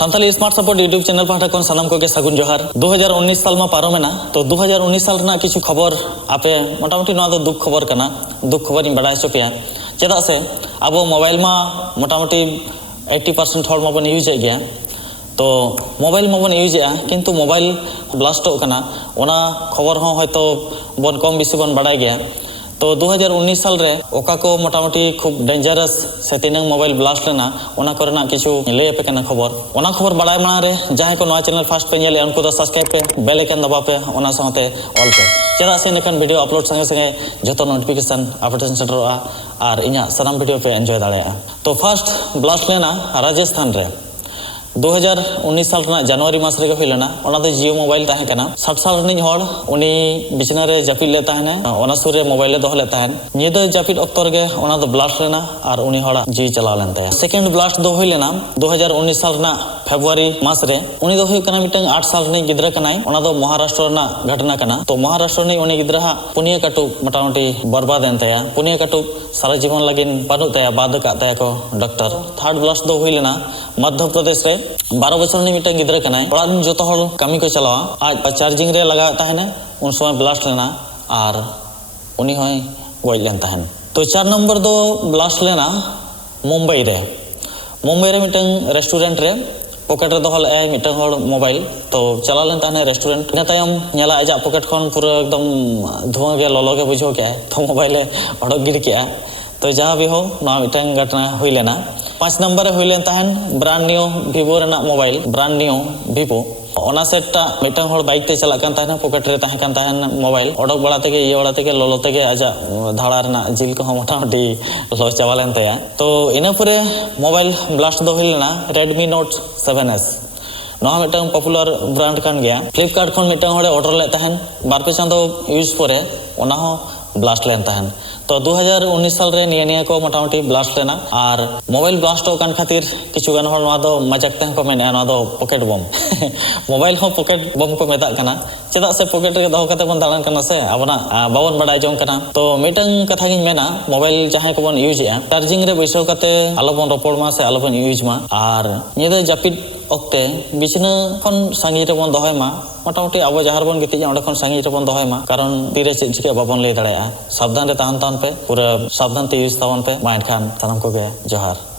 Santali smart support YouTube channel पाटा कोन सानाम को के सगुन जोहार 2019 साल में पारोमेना तो 2019 साल ना किछु खबर आपे मोटामुटी ना दुख खबर कना दुख खबर इन बड़ा चोपिया चेदा से अब मोबाइल में मोटामुटी 80% हॉल में बन यूज गया तो मोबाइल में बन यूज किंतु मोबाइल ब्लास्ट कना ओना खबर हो हयतो बन कम बेसी बन बड़ा गया तो 2019 साल रे ओका को मोटामुटी खूब डेंजरस से तीनंग मोबाइल ब्लास्ट लेना ओना करना किछु लय पे कना खबर बड़ा माना रे जहां को नवा चैनल फर्स्ट पे नेले उनको तो सब्सक्राइब पे बेल आइकन दबा पे ओना साथे ऑल पे चेदा से निकन वीडियो अपलोड संगे संगे जतो नोटिफिकेशन अपडेशन सेटरआ और इना साराम वीडियो पे एंजॉय दाड़ेया तो फर्स्ट ब्लास्ट लेना राजस्थान रे 2019 साल जनवरी मास रे हुईलेना जियो मोबाइल ताहे कना 60 साल रनिज हॉल उनी बिछना रे जापिद ले ताहेना ओना सुर रे मोबाइल ले दोह ले ताहेन निदा जापिद अक्तर गे ओना दो ब्लास्ट लेना और उनी हड़ा जी चला लेन ताया सेकंड ब्लास्ट दो हुईलेना 2019 साल ना फेब्रुआरी मास रे उनी दो हुई कना मिटंग 8 साल रनिज गिद्रा कनाय ओना दो महाराष्ट्र ना घटना कना तो महाराष्ट्र ने उनी गिद्रा हा पुनिया कटु मोटामुटी बर्बाद एन ताया पुनिया कटु सारा जीवन लागिन बानु ताया बाद का ताया को डॉक्टर थर्ड ब्लास्ट दो हुईलेना मध्य प्रदेश रे 12 बछर नि मिटंग गिद्रा कनाय ओड़ा दिन जतो हल कामी को चलावा आज चार्जिंग रे लगा ताहेना उन समय ब्लास्ट लेना और उनी होय गय लेन ताहेन तो 4 नंबर दो ब्लास्ट लेना मुंबई रे मिटंग रेस्टोरेंट रे पॉकेट रे दोहल ए मिटंग हल मोबाइल तो चला लेन ताहेना रेस्टोरेंट ना तायम नेला आजा पॉकेट खन पूरा एकदम धुआं गे ललो गे बुझो के तो मोबाइल अडक गिर के तो जहाँ भी हो ना मिटंग घटना हुई लेना 5 नंबर रे हुईलेन ताहेन ब्रांड न्यू वीवो रेना मोबाइल ब्रांड न्यू वीवो ओना सेटटा मिटंग हर बाइक ते चला कान ताहेन पॉकेट रे ताहे कान ताहेन मोबाइल ओडक बड़ा तेगे ये बड़ा तेगे लोलो तेगे आजा धाड़ा रेना जिल को मोटामुटी लो चावालेन ताया तो इना पुरे मोबाइल ब्लास्ट दो हुईलेना Redmi Note 7s नवा मिटंग पॉपुलर ब्रांड कान गया फ्लिपकार्ट खन मिटंग हड़े ऑर्डर ले ताहेन बार पे चांदो यूज परे ओना हो ब्लास्ट लेन ताहेन तो 2019 साल रे निया को मोटामुटी ब्लास्ट लेना और मोबाइल ब्लास्ट कान खातिर किछु गान हल दो मजाक ते को मेना ना दो पॉकेट बम मोबाइल हो पॉकेट बम को मेता कना चेदा से पॉकेट रे दो कते बन दालान कना से abona बावन बडाय जों कना तो मिटंग कथा गिन मेना मोबाइल जहां को बन यूज या चार्जिंग रे बैसो कते आलो बन रोपड़ मा से आलो बन यूज मा और निदा जापिद ओक्ते बिछना खन सांगी रे बन दोहय मा मोटामुटी अब जहार बन गिति ओंडे खन सांगी रे बन दोहय मा कारण तीरे चेक चिके बाबन ले दाड़ाया सावधान रे ताहन पे पूरा सावधान ते यूज तावन पे माइंड खान तनम को गे जोहार।